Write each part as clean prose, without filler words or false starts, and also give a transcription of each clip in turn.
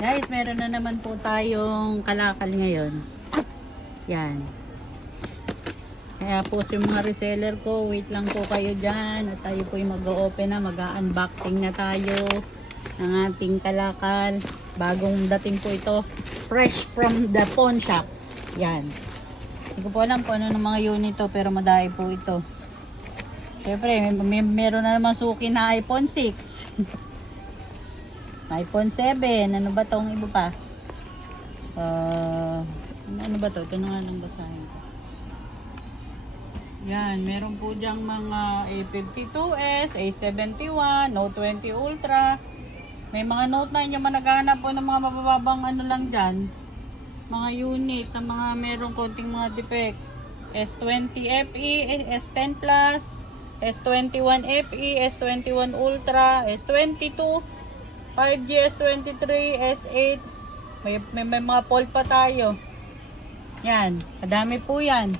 Guys, meron na naman po tayong kalakal ngayon. Yan. Kaya po yung mga reseller ko, wait lang po kayo dyan. At tayo po yung mag-o-open na, mag-unboxing na tayo ng ating kalakal. Bagong dating po ito. Fresh from the pawn shop. Yan. Hindi ko po alam kung ano ng mga unit to, pero madami po ito. Siyempre, meron na naman suki na iPhone 6. iPhone 7. Ano ba tong iba pa? Ano ba to? Ito na nga lang basahin ko. Yan. Meron po dyang mga A52s, A71, Note 20 Ultra. May mga Note 9 yung managhanap po ng mga mabababang ano lang dyan. Mga unit na mga merong konting mga defect. S20 FE, S10 Plus, S21 FE, S21 Ultra, S22, 5G, S23, S8. May mga fold pa tayo. Yan. Madami po yan.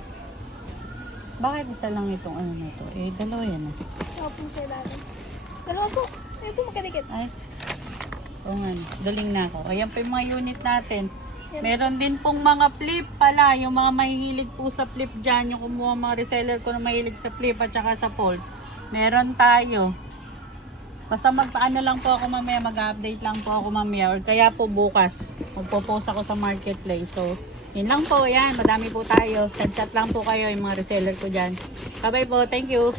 Bakit isa lang itong ano na ito? Eh, dalawa yan. Opo, kailangan. Dalawa po. Ayaw po makadikit. Ay. Oo nga. Daling na ako. Ayan pa yung mga unit natin. Meron din pong mga flip pala. Yung mga mahihilig po sa flip dyan. Yung kumuha mga reseller ko na mahilig sa flip at saka sa fold. Meron tayo. Basta magpaano lang po ako mamaya. Mag-update lang po ako mamaya. Or kaya po bukas. Magpo-post ako sa marketplace. So, yun lang po. Yan. Madami po tayo. Chat-chat lang po kayo yung mga reseller ko dyan. Bye-bye po. Thank you.